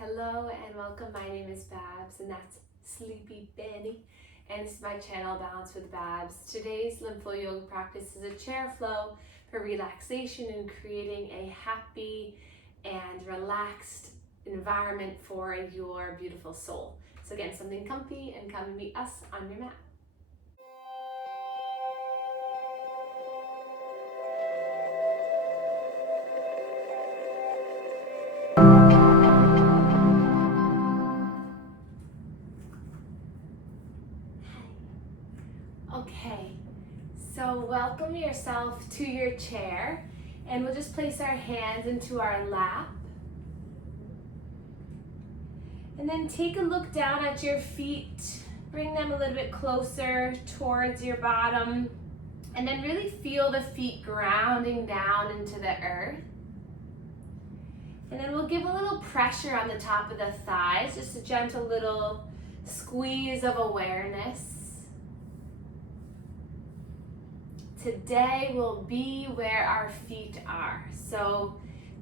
Hello and welcome. My name is Babz and that's Sleepy Benny, and this is my channel Balance with Babz. Today's lymph flow yoga practice is a chair flow for relaxation and creating a happy and relaxed environment for your beautiful soul. So again, something comfy, and come and meet us on your mat. Okay, so welcome yourself to your chair, and we'll just place our hands into our lap. And then take a look down at your feet, bring them a little bit closer towards your bottom, and then really feel the feet grounding down into the earth. And then we'll give a little pressure on the top of the thighs, just a gentle little squeeze of awareness. Today will be where our feet are. So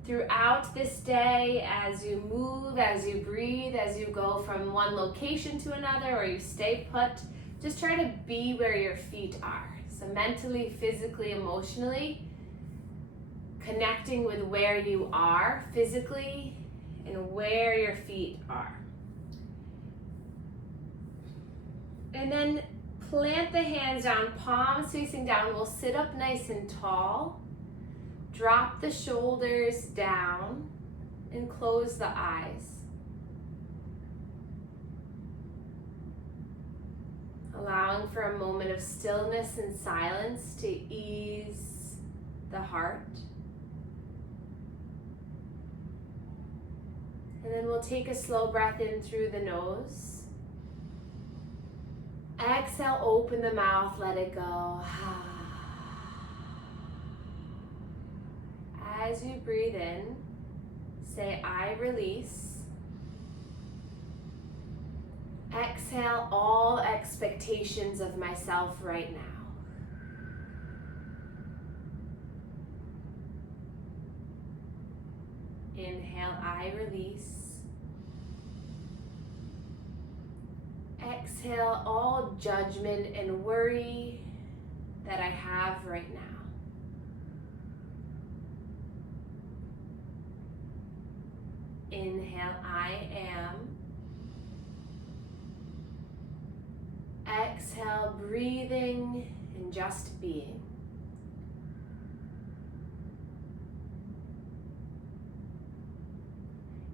throughout this day, as you move, as you breathe, as you go from one location to another, or you stay put, just try to be where your feet are. So mentally, physically, emotionally, connecting with where you are physically and where your feet are. And then plant the hands down, palms facing down. We'll sit up nice and tall. Drop the shoulders down and close the eyes. Allowing for a moment of stillness and silence to ease the heart. And then we'll take a slow breath in through the nose. Exhale, open the mouth, let it go. As you breathe in, say, I release. Exhale all expectations of myself right now. Inhale, I release. Exhale all judgment and worry that I have right now. Inhale, I am. Exhale, breathing and just being.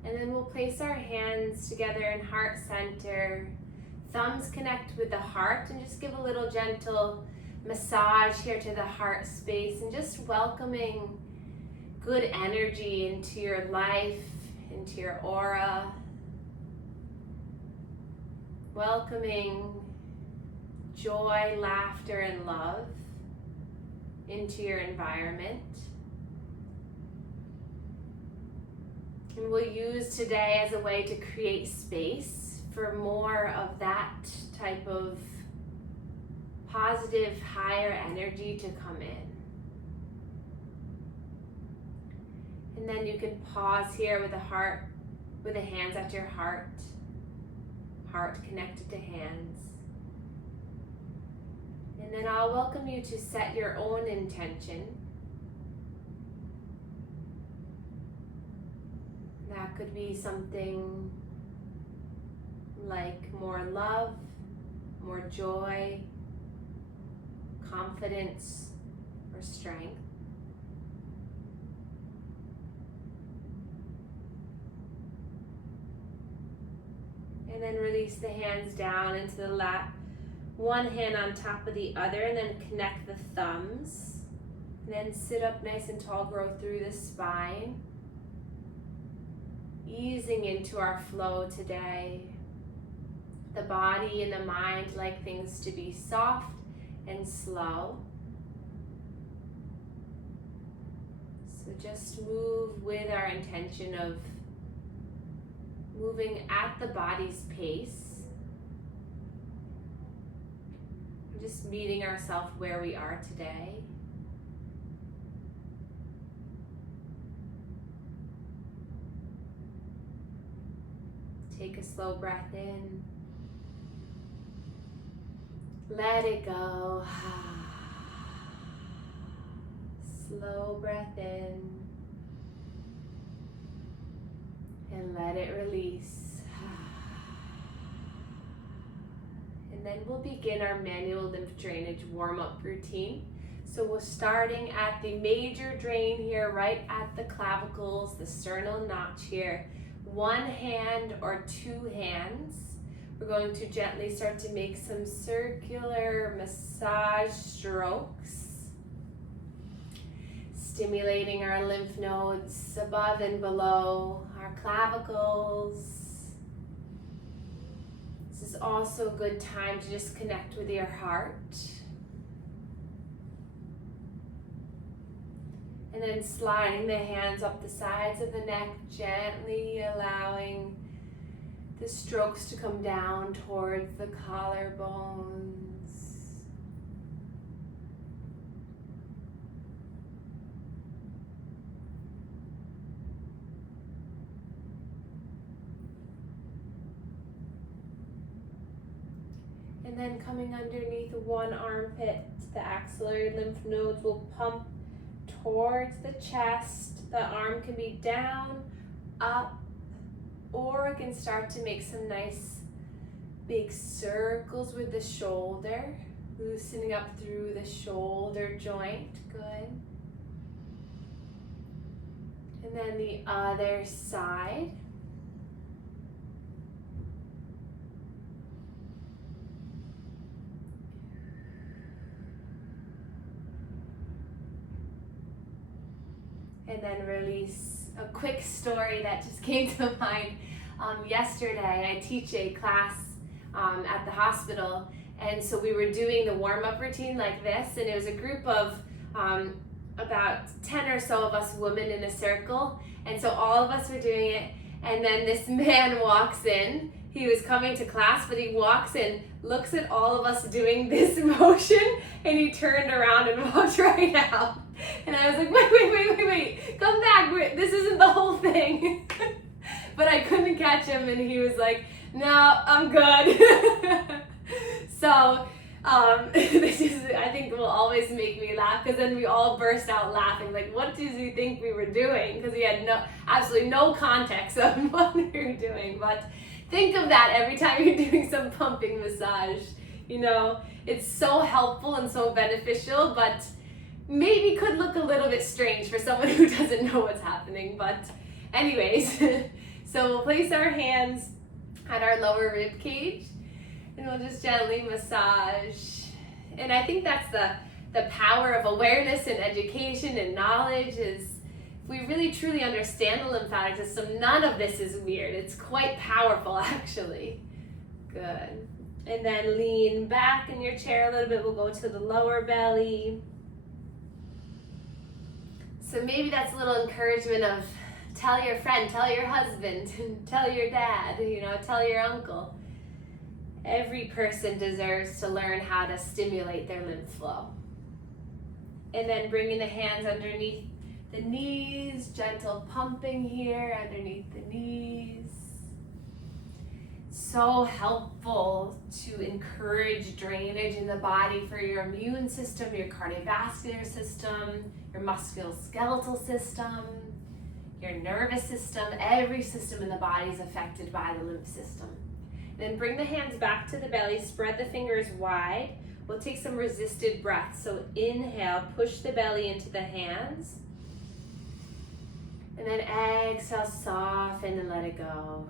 And then we'll place our hands together in heart center. Thumbs connect with the heart, and just give a little gentle massage here to the heart space, and just welcoming good energy into your life, into your aura. Welcoming joy, laughter, and love into your environment. And we'll use today as a way to create space for more of that type of positive, higher energy to come in. And then you can pause here with the heart, with the hands at your heart, heart connected to hands. And then I'll welcome you to set your own intention. That could be something like more love, more joy, confidence, or strength. And then release the hands down into the lap, one hand on top of the other, and then connect the thumbs. And then sit up nice and tall, grow through the spine. Easing into our flow today. The body and the mind like things to be soft and slow. So just move with our intention of moving at the body's pace. Just meeting ourselves where we are today. Take a slow breath in. Let it go. Slow breath in. And let it release. And then we'll begin our manual lymph drainage warm-up routine. So we're starting at the major drain here, right at the clavicles, the sternal notch here. One hand or two hands. We're going to gently start to make some circular massage strokes, stimulating our lymph nodes above and below our clavicles. This is also a good time to just connect with your heart. And then sliding the hands up the sides of the neck, gently allowing the strokes to come down towards the collarbones. And then coming underneath one armpit, the axillary lymph nodes will pump towards the chest. The arm can be down, up, or it can start to make some nice big circles with the shoulder, loosening up through the shoulder joint. Good. And then the other side. And then release. A quick story that just came to mind. Yesterday, I teach a class at the hospital, and so we were doing the warm-up routine like this, and it was a group of about 10 or so of us women in a circle, and so all of us were doing it, and then this man walks in. He was coming to class, but he walks in, looks at all of us doing this motion, and he turned around and walked right out. And I was like, wait, come back, this isn't the whole thing. But I couldn't catch him, and he was like, no, I'm good. So this is, I think, will always make me laugh, because then we all burst out laughing, like, what does he think we were doing? Because he had absolutely no context of what we were doing. But think of that every time you're doing some pumping massage. You know, it's so helpful and so beneficial, but maybe could look a little bit strange for someone who doesn't know what's happening. But anyways, so we'll place our hands at our lower rib cage, and we'll just gently massage. And I think that's the power of awareness and education and knowledge, is if we really truly understand the lymphatic system, none of this is weird. It's quite powerful, actually. Good. And then lean back in your chair a little bit. We'll go to the lower belly. So maybe that's a little encouragement of tell your friend, tell your husband, tell your dad, tell your uncle. Every person deserves to learn how to stimulate their lymph flow. And then bringing the hands underneath the knees, gentle pumping here underneath the knees. So helpful to encourage drainage in the body for your immune system, your cardiovascular system, your musculoskeletal system, your nervous system. Every system in the body is affected by the lymph system. Then bring the hands back to the belly, spread the fingers wide. We'll take some resisted breaths. So inhale, push the belly into the hands. And then exhale, soften and let it go.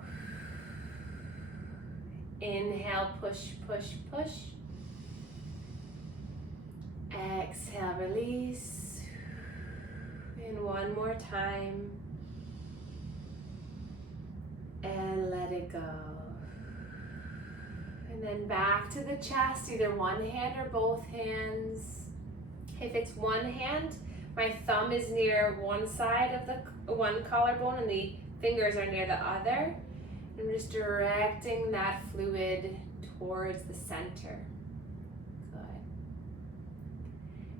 Inhale, push, push, push. Exhale, release. And one more time. And let it go. And then back to the chest, either one hand or both hands. If it's one hand, my thumb is near one side of the one collarbone and the fingers are near the other. I'm just directing that fluid towards the center. Good.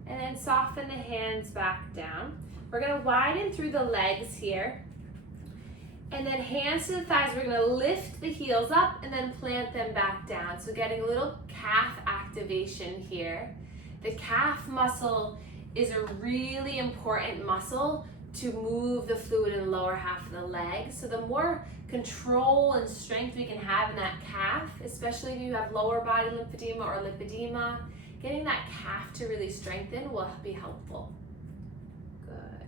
And then soften the hands back down. We're going to widen through the legs here. And then hands to the thighs, we're gonna lift the heels up and then plant them back down. So getting a little calf activation here. The calf muscle is a really important muscle to move the fluid in the lower half of the leg. So the more control and strength we can have in that calf, especially if you have lower body lymphedema or lipedema, getting that calf to really strengthen will be helpful. Good.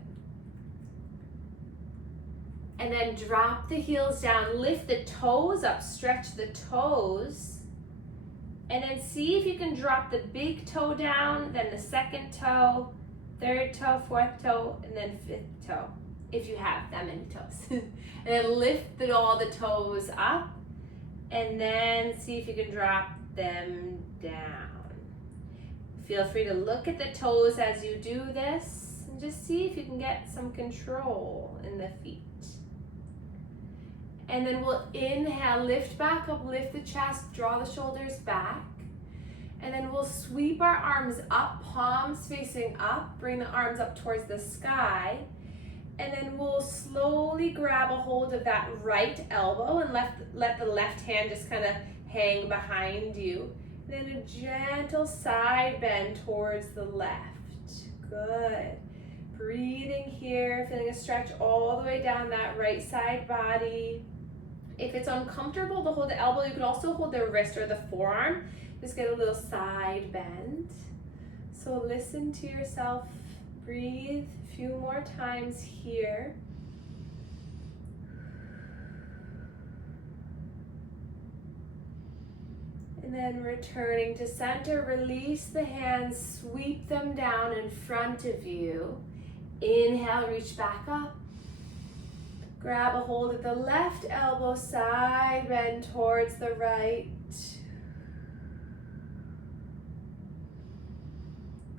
And then drop the heels down, lift the toes up, stretch the toes, and then see if you can drop the big toe down, then the second toe, third toe, fourth toe, and then fifth toe, if you have that many toes. And then lift all the toes up, and then see if you can drop them down. Feel free to look at the toes as you do this, and just see if you can get some control in the feet. And then we'll inhale, lift back up, lift the chest, draw the shoulders back. And then we'll sweep our arms up, palms facing up, bring the arms up towards the sky. And then we'll slowly grab a hold of that right elbow and let the left hand just kind of hang behind you. And then a gentle side bend towards the left. Good. Breathing here, feeling a stretch all the way down that right side body. If it's uncomfortable to hold the elbow, you can also hold the wrist or the forearm. Just get a little side bend. So listen to yourself. Breathe a few more times here. And then returning to center, release the hands, sweep them down in front of you. Inhale, reach back up. Grab a hold of the left elbow, side bend towards the right.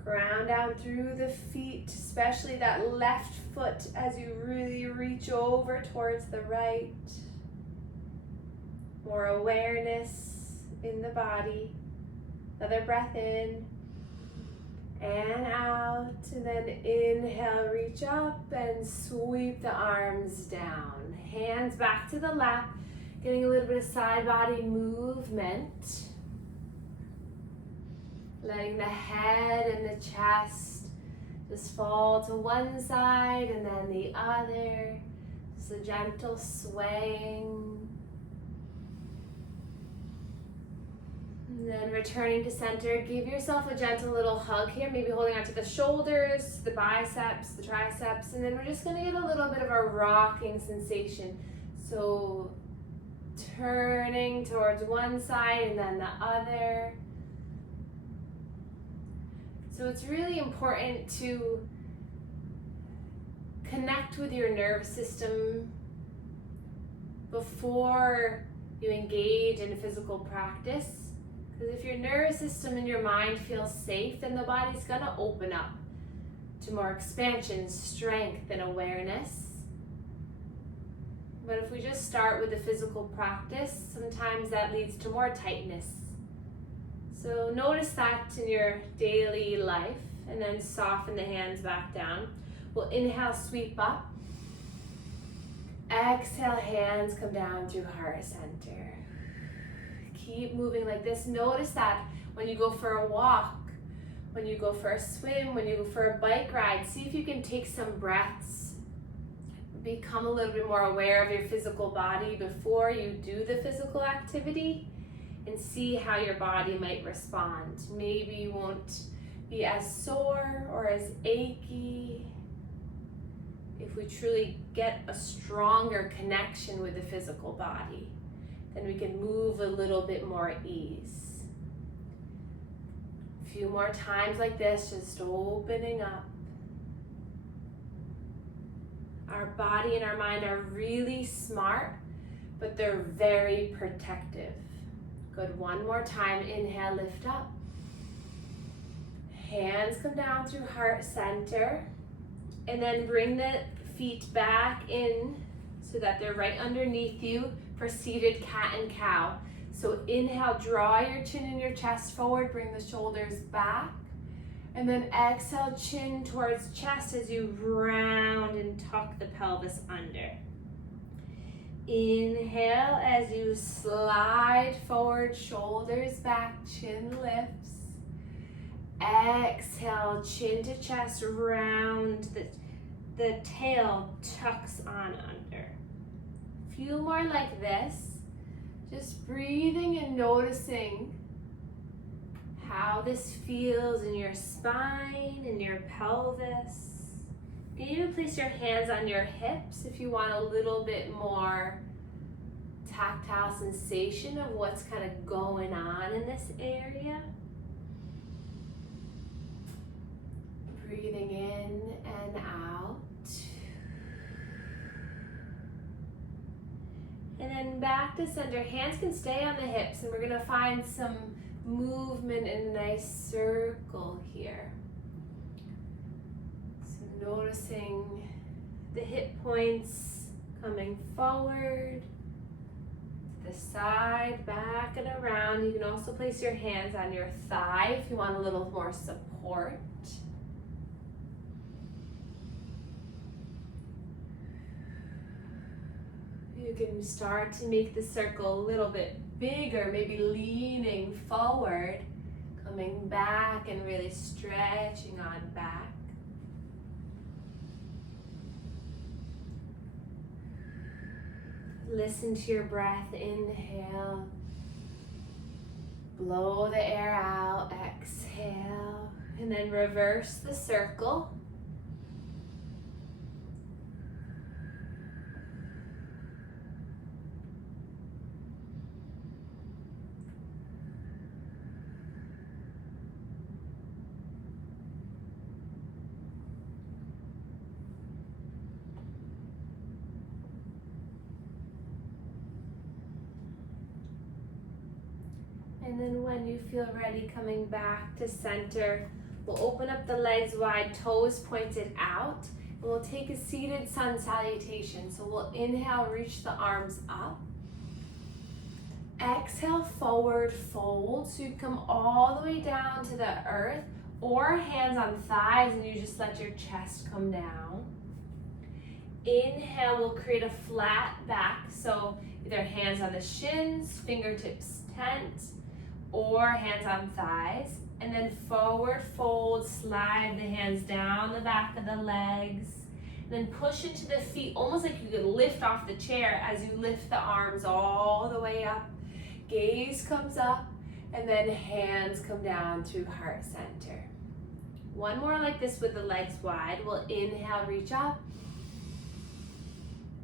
Ground down through the feet, especially that left foot as you really reach over towards the right. More awareness in the body. Another breath in and out, and then inhale, reach up and sweep the arms down. Hands back to the lap, getting a little bit of side body movement. Letting the head and the chest just fall to one side and then the other. Just a gentle swaying. And then returning to center, give yourself a gentle little hug here, maybe holding onto the shoulders, the biceps, the triceps, and then we're just gonna get a little bit of a rocking sensation. So turning towards one side and then the other. So it's really important to connect with your nervous system before you engage in a physical practice. Because if your nervous system and your mind feel safe, then the body's gonna open up to more expansion, strength, and awareness. But if we just start with the physical practice, sometimes that leads to more tightness. So notice that in your daily life, and then soften the hands back down. We'll inhale, sweep up. Exhale, hands come down through heart center. Keep moving like this. Notice that when you go for a walk, when you go for a swim, when you go for a bike ride, see if you can take some breaths. Become a little bit more aware of your physical body before you do the physical activity, and see how your body might respond. Maybe you won't be as sore or as achy. If we truly get a stronger connection with the physical body, then we can move a little bit more at ease. A few more times like this, just opening up. Our body and our mind are really smart, but they're very protective. Good, one more time. Inhale, lift up. Hands come down through heart center. And then bring the feet back in so that they're right underneath you for seated cat and cow. So inhale, draw your chin and your chest forward, bring the shoulders back. And then exhale, chin towards chest as you round and tuck the pelvis under. Inhale as you slide forward, shoulders back, chin lifts. Exhale, chin to chest, round, the tail tucks on under. A few more like this. Just breathing and noticing how this feels in your spine and your pelvis. You can even place your hands on your hips if you want a little bit more tactile sensation of what's kind of going on in this area. Breathing in and out. And then back to center. Hands can stay on the hips, and we're going to find some movement in a nice circle here. So noticing the hip points coming forward, to the side, back and around. You can also place your hands on your thigh if you want a little more support. You can start to make the circle a little bit bigger, maybe leaning forward, coming back and really stretching on back. Listen to your breath. Inhale. Blow the air out. Exhale. And then reverse the circle. And then when you feel ready, coming back to center, we'll open up the legs wide, toes pointed out, and we'll take a seated sun salutation. So we'll inhale, reach the arms up. Exhale, forward fold. So you come all the way down to the earth, or hands on thighs, and you just let your chest come down. Inhale, we'll create a flat back. So either hands on the shins, fingertips tent, or hands on thighs. And then forward fold, slide the hands down the back of the legs. And then push into the feet, almost like you could lift off the chair as you lift the arms all the way up. Gaze comes up, and then hands come down through heart center. One more like this with the legs wide. We'll inhale, reach up.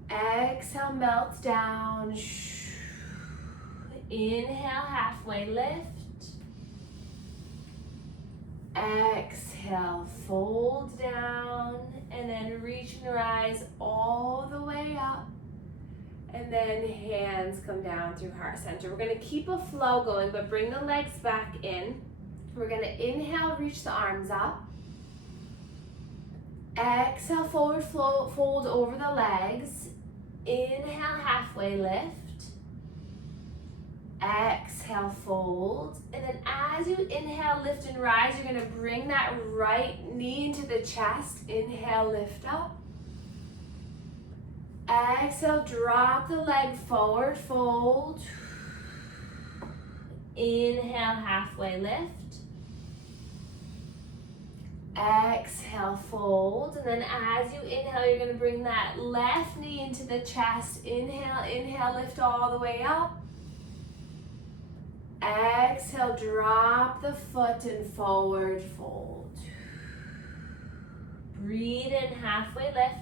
Exhale, melt down. Inhale, halfway lift. Exhale, fold down, and then reach and rise all the way up. And then hands come down through heart center. We're gonna keep a flow going, but bring the legs back in. We're gonna inhale, reach the arms up. Exhale, forward fold over the legs. Inhale, halfway lift. Exhale, fold. And then as you inhale, lift and rise, you're gonna bring that right knee into the chest. Inhale, lift up. Exhale, drop the leg forward, fold. Inhale, halfway lift. Exhale, fold. And then as you inhale, you're gonna bring that left knee into the chest. Inhale, inhale, lift all the way up. Exhale, drop the foot and forward fold. Breathe in, halfway lift.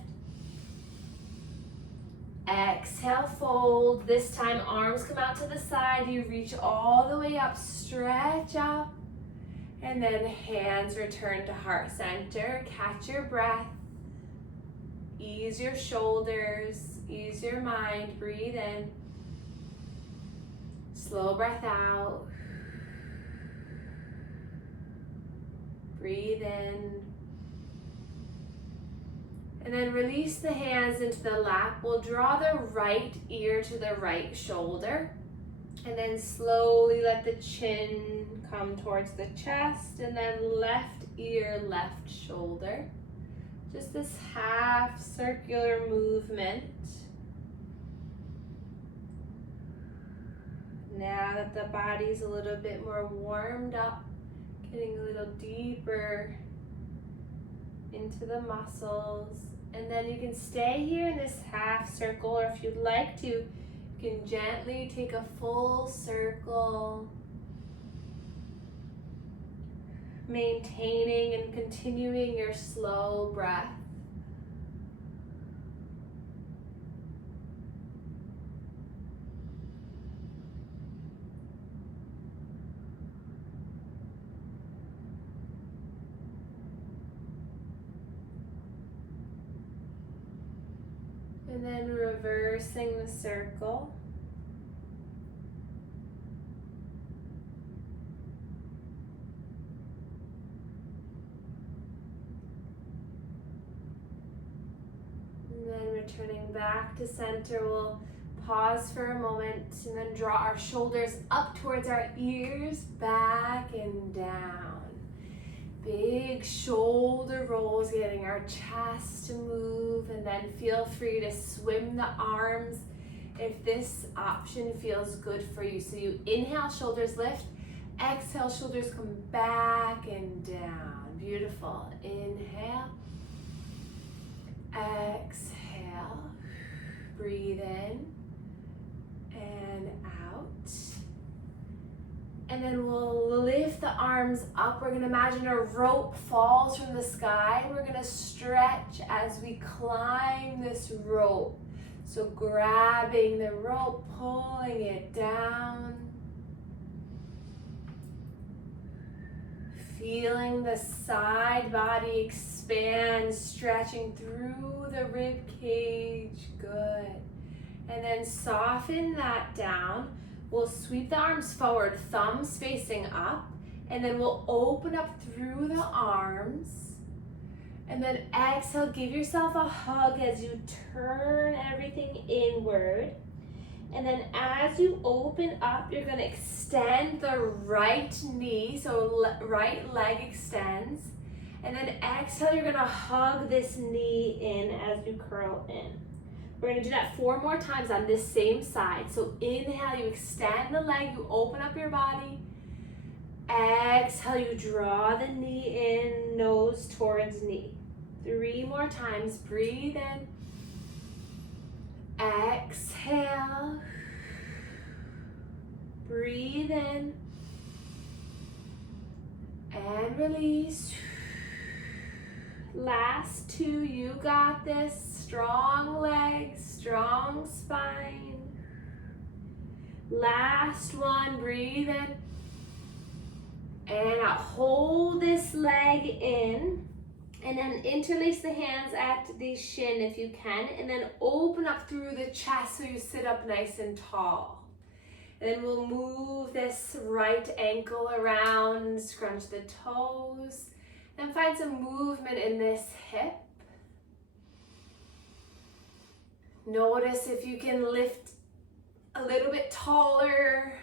Exhale, fold. This time, arms come out to the side. You reach all the way up, stretch up. And then hands return to heart center. Catch your breath. Ease your shoulders. Ease your mind. Breathe in. Slow breath out. Breathe in. And then release the hands into the lap. We'll draw the right ear to the right shoulder. And then slowly let the chin come towards the chest. And then left ear, left shoulder. Just this half circular movement. Now that the body's a little bit more warmed up, getting a little deeper into the muscles. And then you can stay here in this half circle, or if you'd like to, you can gently take a full circle, maintaining and continuing your slow breath. And then reversing the circle. And then returning back to center, we'll pause for a moment and then draw our shoulders up towards our ears, back and down. Big shoulder rolls, getting our chest to move, and then feel free to swim the arms if this option feels good for you. So you inhale, shoulders lift, exhale, shoulders come back and down. Beautiful. Inhale, exhale, breathe in and out. And then we'll lift the arms up. We're going to imagine a rope falls from the sky. And we're going to stretch as we climb this rope. So grabbing the rope, pulling it down. Feeling the side body expand, stretching through the rib cage. Good. And then soften that down. We'll sweep the arms forward, thumbs facing up, and then we'll open up through the arms. And then exhale, give yourself a hug as you turn everything inward. And then as you open up, you're gonna extend the right knee, so right leg extends. And then exhale, you're gonna hug this knee in as you curl in. We're gonna do that 4 more times on this same side. So inhale, you extend the leg, you open up your body. Exhale, you draw the knee in, nose towards knee. 3 more times, breathe in. Exhale. Breathe in. And release. Last 2, you got this. Strong legs, strong spine. Last one, breathe in. And out, hold this leg in. And then interlace the hands at the shin if you can. And then open up through the chest so you sit up nice and tall. And then we'll move this right ankle around, scrunch the toes. And find some movement in this hip. Notice if you can lift a little bit taller,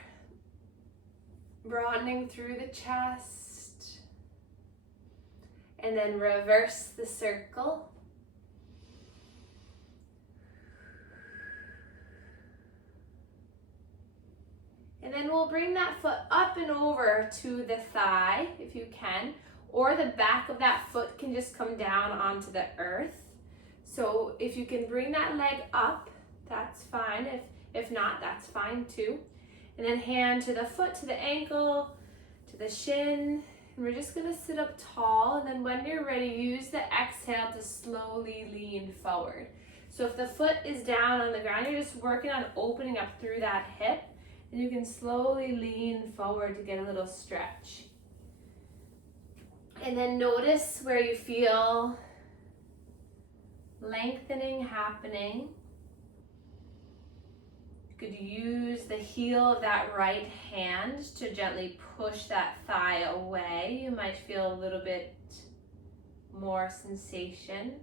broadening through the chest. And then reverse the circle. And then we'll bring that foot up and over to the thigh if you can, or the back of that foot can just come down onto the earth. So if you can bring that leg up, that's fine. If not, that's fine too. And then hand to the foot, to the ankle, to the shin. And we're just gonna sit up tall. And then when you're ready, use the exhale to slowly lean forward. So if the foot is down on the ground, you're just working on opening up through that hip. And you can slowly lean forward to get a little stretch. And then notice where you feel lengthening happening. You could use the heel of that right hand to gently push that thigh away. You might feel a little bit more sensation.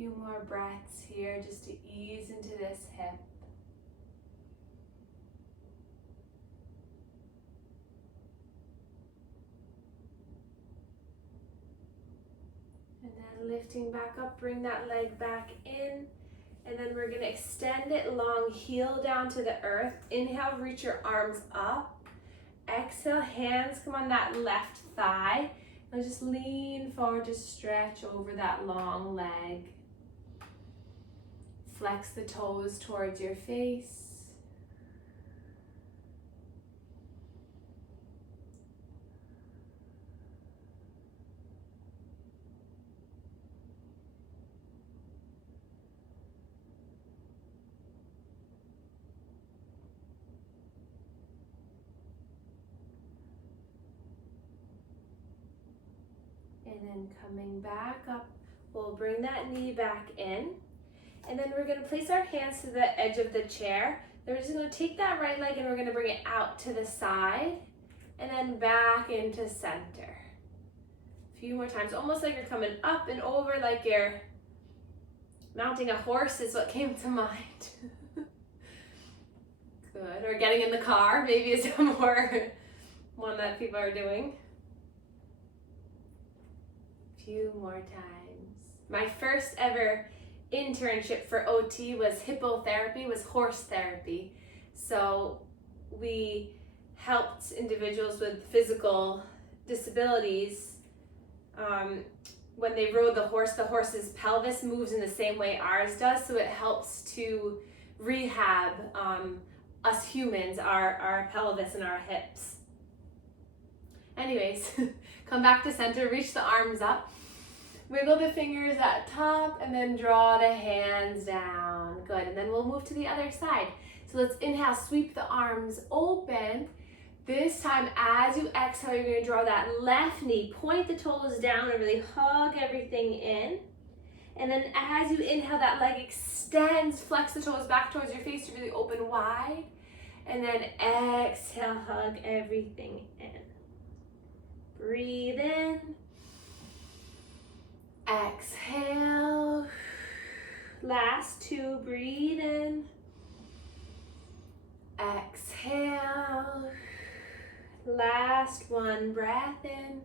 Few more breaths here just to ease into this hip. And then lifting back up, bring that leg back in. And then we're gonna extend it long, heel down to the earth. Inhale, reach your arms up. Exhale, hands come on that left thigh. And just lean forward to stretch over that long leg. Flex the toes towards your face. And then coming back up, we'll bring that knee back in. And then we're gonna place our hands to the edge of the chair. Then we're just gonna take that right leg and we're gonna bring it out to the side and then back into center. A few more times, almost like you're coming up and over, like you're mounting a horse is what came to mind. Good, or getting in the car, maybe is more one that people are doing. Few more times. My first ever internship for OT was hippotherapy, was horse therapy. So we helped individuals with physical disabilities. When they rode the horse's pelvis moves in the same way ours does, so it helps to rehab us humans, our pelvis and our hips. Anyways, come back to center, reach the arms up. Wiggle the fingers at top and then draw the hands down. Good, and then we'll move to the other side. So let's inhale, sweep the arms open. This time, as you exhale, you're gonna draw that left knee, point the toes down and really hug everything in. And then as you inhale, that leg extends, flex the toes back towards your face to really open wide. And then exhale, hug everything in. Breathe in. Exhale. Last two, breathe in. Exhale. Last one, breath in.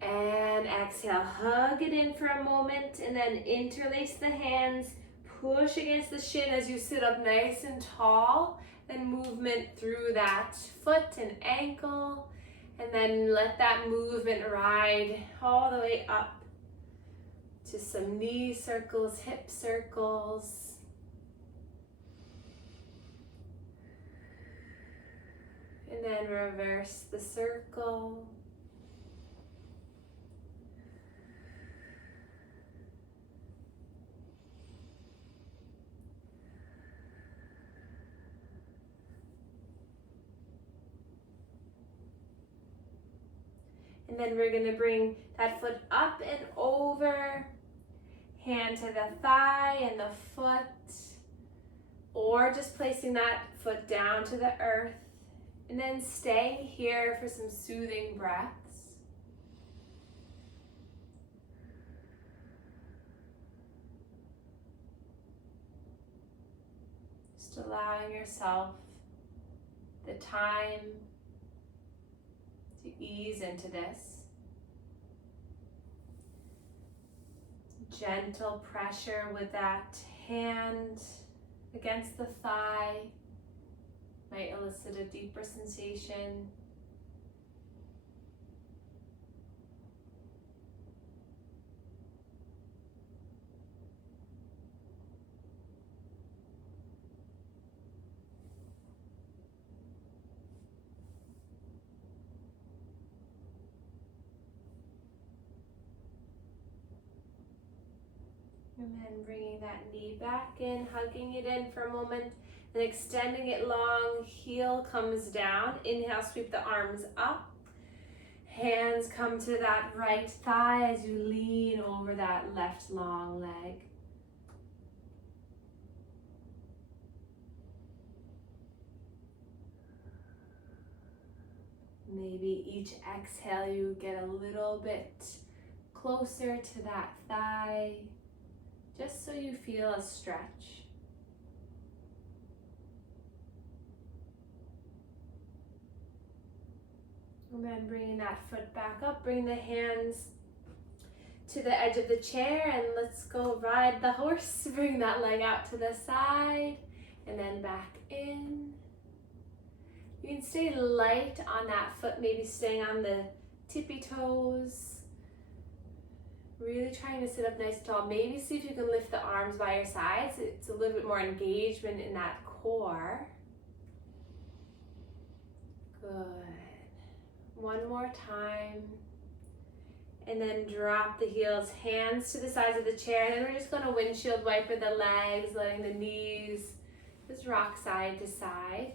And exhale, hug it in for a moment and then interlace the hands. Push against the shin as you sit up nice and tall. Then movement through that foot and ankle. And then let that movement ride all the way up to some knee circles, hip circles. And then reverse the circle. And then we're gonna bring that foot up and over, hand to the thigh and the foot, or just placing that foot down to the earth, and then staying here for some soothing breaths. Just allowing yourself the time to ease into this. Gentle pressure with that hand against the thigh might elicit a deeper sensation. And then bringing that knee back in, hugging it in for a moment, and extending it long, heel comes down. Inhale, sweep the arms up. Hands come to that right thigh as you lean over that left long leg. Maybe each exhale you get a little bit closer to that thigh, just so you feel a stretch. And then bringing that foot back up, bring the hands to the edge of the chair and let's go ride the horse. Bring that leg out to the side and then back in. You can stay light on that foot, maybe staying on the tippy toes. Really trying to sit up nice and tall. Maybe see if you can lift the arms by your sides. It's a little bit more engagement in that core. Good. One more time. And then drop the heels, hands to the sides of the chair. And then we're just going to windshield wiper the legs, letting the knees just rock side to side.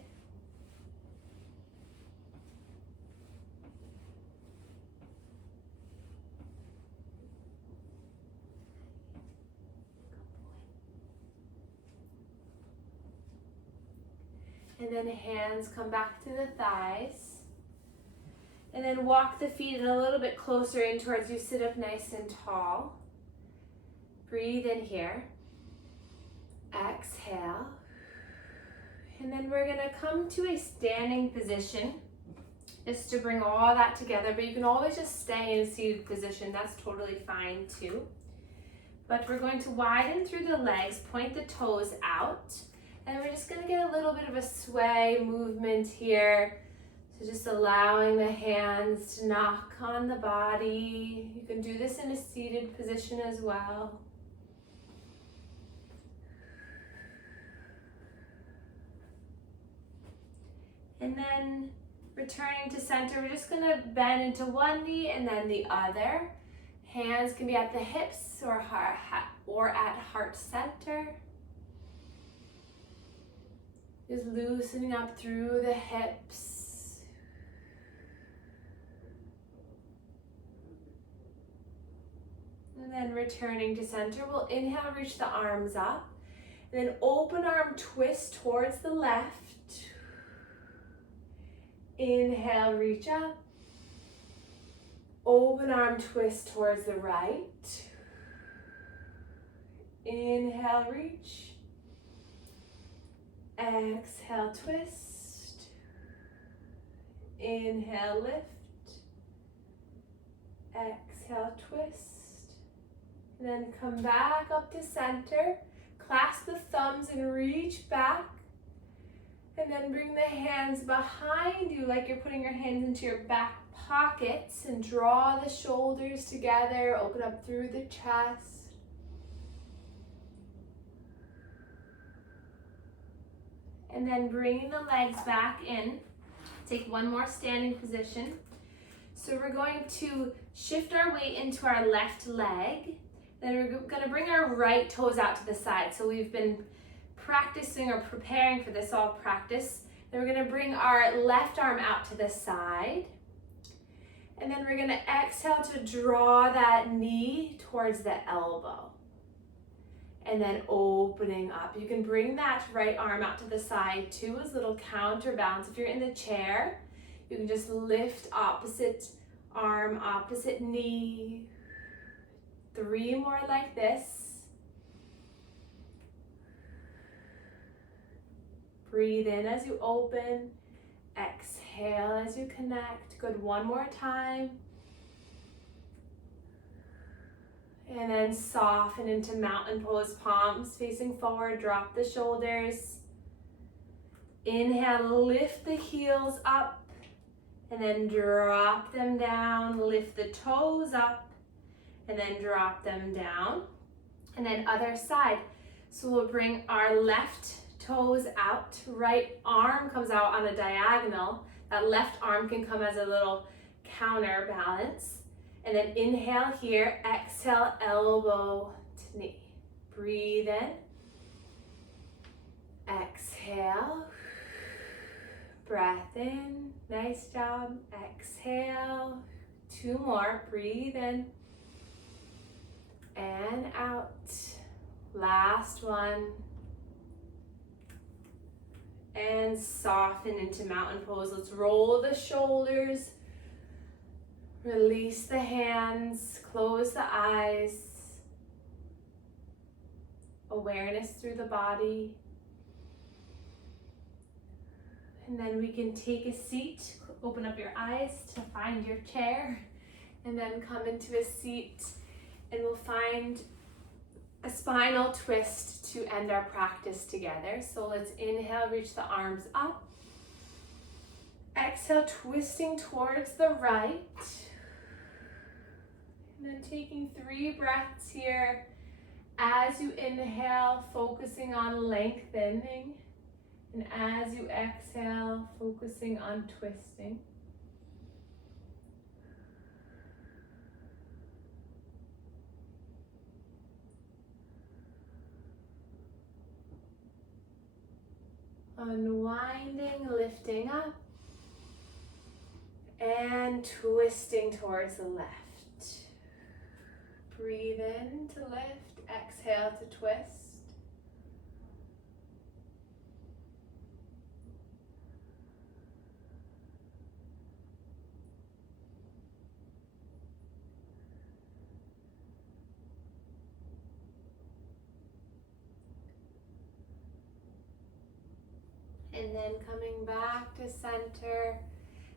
And then hands come back to the thighs. And then walk the feet in a little bit closer in towards you. Sit up nice and tall. Breathe in here. Exhale. And then we're going to come to a standing position just to bring all that together. But you can always just stay in a seated position. That's totally fine too. But we're going to widen through the legs, point the toes out. And we're just going to get a little bit of a sway movement here. So just allowing the hands to knock on the body. You can do this in a seated position as well. And then returning to center, we're just going to bend into one knee and then the other. Hands can be at the hips or at heart center. Just loosening up through the hips. And then returning to center, we'll inhale, reach the arms up. And then open arm twist towards the left. Inhale, reach up. Open arm twist towards the right. Inhale, reach. Exhale, twist. Inhale, lift. Exhale, twist. And then come back up to center. Clasp the thumbs and reach back. And then bring the hands behind you like you're putting your hands into your back pockets and draw the shoulders together. Open up through the chest. And then bringing the legs back in. Take one more standing position. So we're going to shift our weight into our left leg. Then we're going to bring our right toes out to the side. So we've been practicing or preparing for this all practice. Then we're going to bring our left arm out to the side. And then we're going to exhale to draw that knee towards the elbow. And then opening up. You can bring that right arm out to the side too as a little counterbalance. If you're in the chair, you can just lift opposite arm, opposite knee. 3 more like this. Breathe in as you open. Exhale as you connect. Good, one more time. And then soften into mountain pose, palms facing forward, drop the shoulders. Inhale, lift the heels up, and then drop them down. Lift the toes up, and then drop them down. And then other side. So we'll bring our left toes out, right arm comes out on a diagonal. That left arm can come as a little counterbalance. And then inhale here, exhale, elbow to knee. Breathe in. Exhale. Breath in. Nice job. Exhale. 2 more. Breathe in. And out. Last one. And soften into mountain pose. Let's roll the shoulders. Release the hands, close the eyes. Awareness through the body. And then we can take a seat, open up your eyes to find your chair, and then come into a seat, and we'll find a spinal twist to end our practice together. So let's inhale, reach the arms up. Exhale, twisting towards the right. And then taking 3 breaths here. As you inhale, focusing on lengthening. And as you exhale, focusing on twisting. Unwinding, lifting up. And twisting towards the left. Breathe in to lift, exhale to twist. And then coming back to center,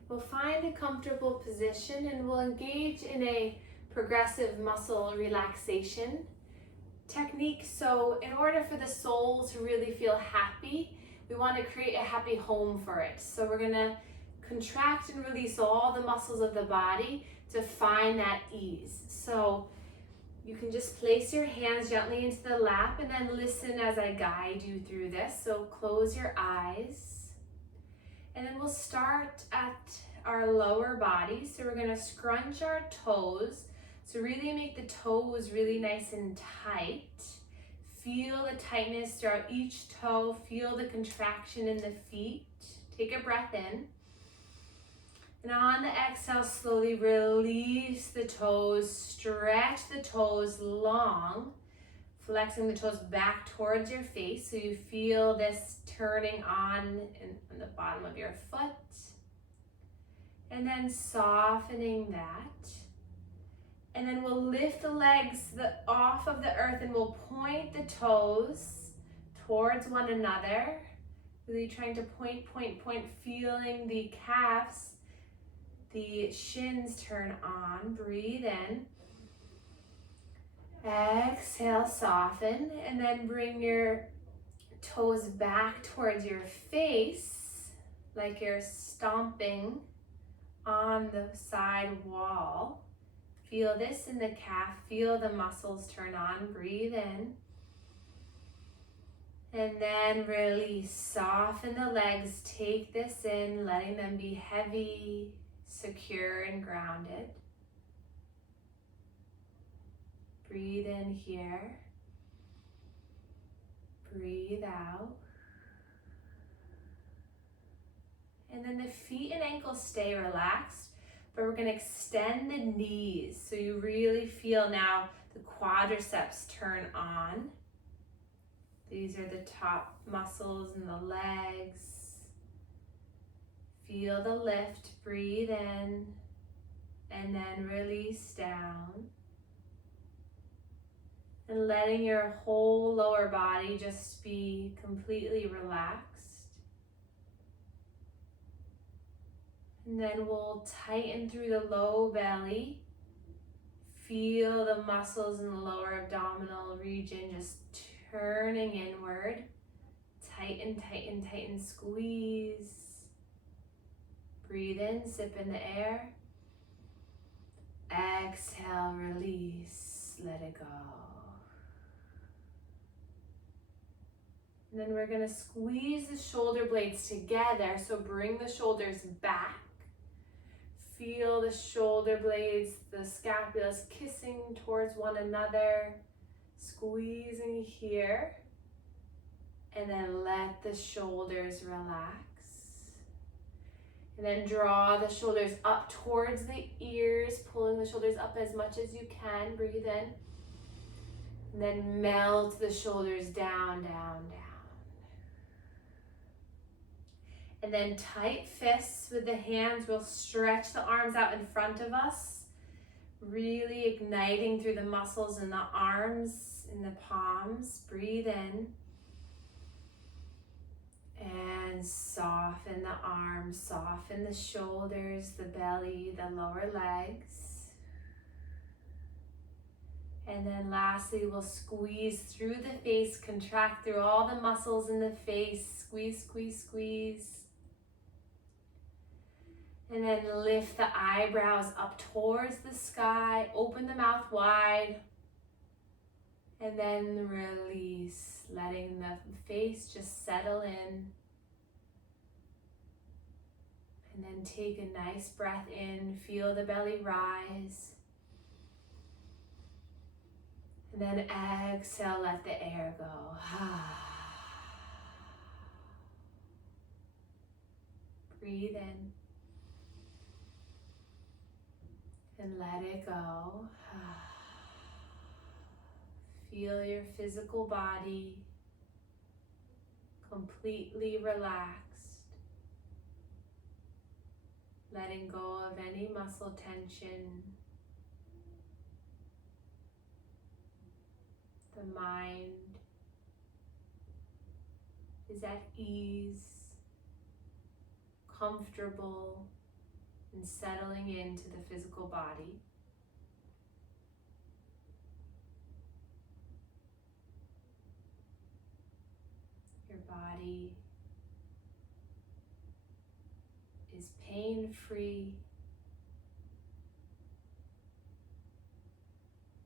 we'll find a comfortable position and we'll engage in a progressive muscle relaxation technique. So in order for the soul to really feel happy, we want to create a happy home for it. So we're going to contract and release all the muscles of the body to find that ease. So you can just place your hands gently into the lap and then listen as I guide you through this. So close your eyes. And then we'll start at our lower body. So we're going to scrunch our toes. So really make the toes really nice and tight. Feel the tightness throughout each toe. Feel the contraction in the feet. Take a breath in. And on the exhale, slowly release the toes. Stretch the toes long. Flexing the toes back towards your face. So you feel this turning on the bottom of your foot. And then softening that. And then we'll lift the legs off of the earth and we'll point the toes towards one another. Really trying to point, feeling the calves, the shins turn on. Breathe in. Exhale, soften. And then bring your toes back towards your face like you're stomping on the side wall. Feel this in the calf, feel the muscles turn on, breathe in. And then release, soften the legs, take this in, letting them be heavy, secure, and grounded. Breathe in here. Breathe out. And then the feet and ankles stay relaxed. But we're going to extend the knees so you really feel now the quadriceps turn on. These are the top muscles in the legs. Feel the lift, breathe in, and then release down. And letting your whole lower body just be completely relaxed. And then we'll tighten through the low belly. Feel the muscles in the lower abdominal region just turning inward. Tighten, tighten, tighten, squeeze. Breathe in, sip in the air. Exhale, release, let it go. And then we're going to squeeze the shoulder blades together. So bring the shoulders back. Feel the shoulder blades, the scapulas kissing towards one another. Squeezing here. And then let the shoulders relax. And then draw the shoulders up towards the ears, pulling the shoulders up as much as you can. Breathe in. And then melt the shoulders down, down, down. And then tight fists with the hands. We'll stretch the arms out in front of us. Really igniting through the muscles in the arms, in the palms. Breathe in. And soften the arms, soften the shoulders, the belly, the lower legs. And then lastly, we'll squeeze through the face, contract through all the muscles in the face. Squeeze, squeeze, squeeze. And then lift the eyebrows up towards the sky. Open the mouth wide. And then release, letting the face just settle in. And then take a nice breath in. Feel the belly rise. And then exhale, let the air go. Breathe in. And let it go. Feel your physical body completely relaxed. Letting go of any muscle tension. The mind is at ease, comfortable, and settling into the physical body. Your body is pain-free,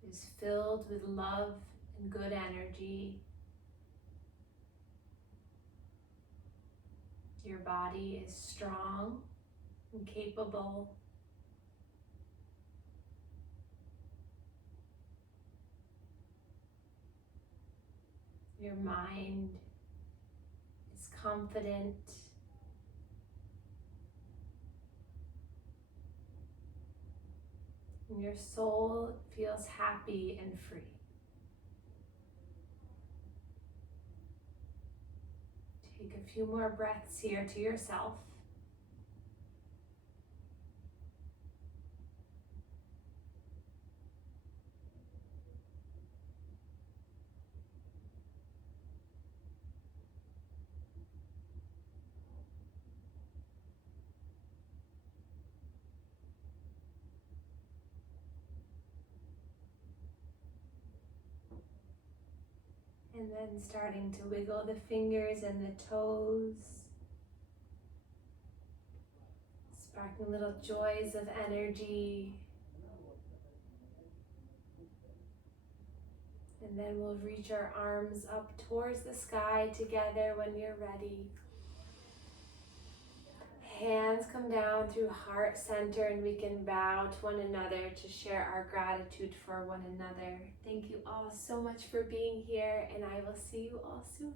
is filled with love and good energy. Your body is strong and capable. Your mind is confident. And your soul feels happy and free. Take a few more breaths here to yourself. And then starting to wiggle the fingers and the toes. Sparking little joys of energy. And then we'll reach our arms up towards the sky together when you're ready. Hands come down through heart center and we can bow to one another to share our gratitude for one another. Thank you all so much for being here, and I will see you all soon.